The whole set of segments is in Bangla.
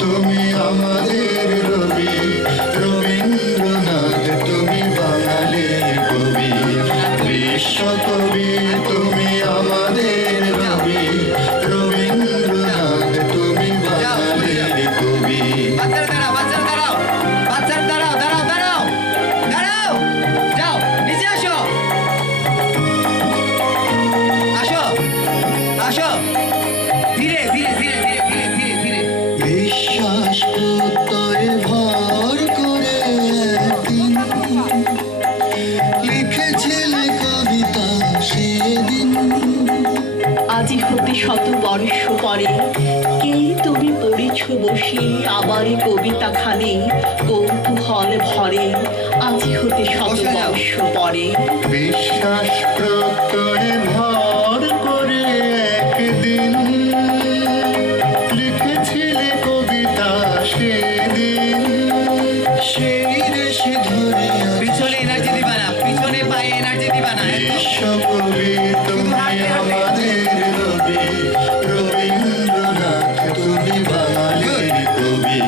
তুমি আমাদের রবি, রবীন্দ্রনাথ তুমি বাঙালির কবি, বিশ্বকবি তুমি আমাদের রবি, রবীন্দ্রনাথ তুমি বাঙালির কবি। বাচ্চারা দাঁড়াও, বাচ্চারা দাঁড়াও, দাঁড়াও, যাও নিচে আসো, ধীরে ধীরে ধীরে ধীরে ধীরে ধীরে ধীরে। বিশ্বাস প্রত্যয়ে ভর করে একদিন লিখেছিলে কবিতা সেদিন। আজি হতে শত বর্ষ পরে কে তুমি পড়েছ বসে আমার কবিতা খানি কৌতূহল ভরে। আজি হতে শত বর্ষ পরে বিশ্বাস প্রত্যয়ে ভর করে একদিন লিখেছিলে কবিতা সেদিন। সেই রেশে ধরে পিছনে এনার্জি দিবা না, পিছনে পায়ে এনার্জি দিবা না। বিশ্বকবি তুমি আমাদের রবি, রবীন্দ্রনাথ তুমি বাঙালির কবি,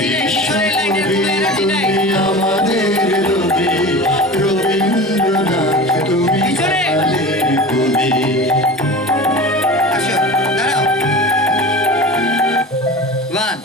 বিশ্বকবি তুমি আমাদের রবি, রবীন্দ্রনাথ তুমি বাঙালির কবি। আসো দাঁড়াও, 1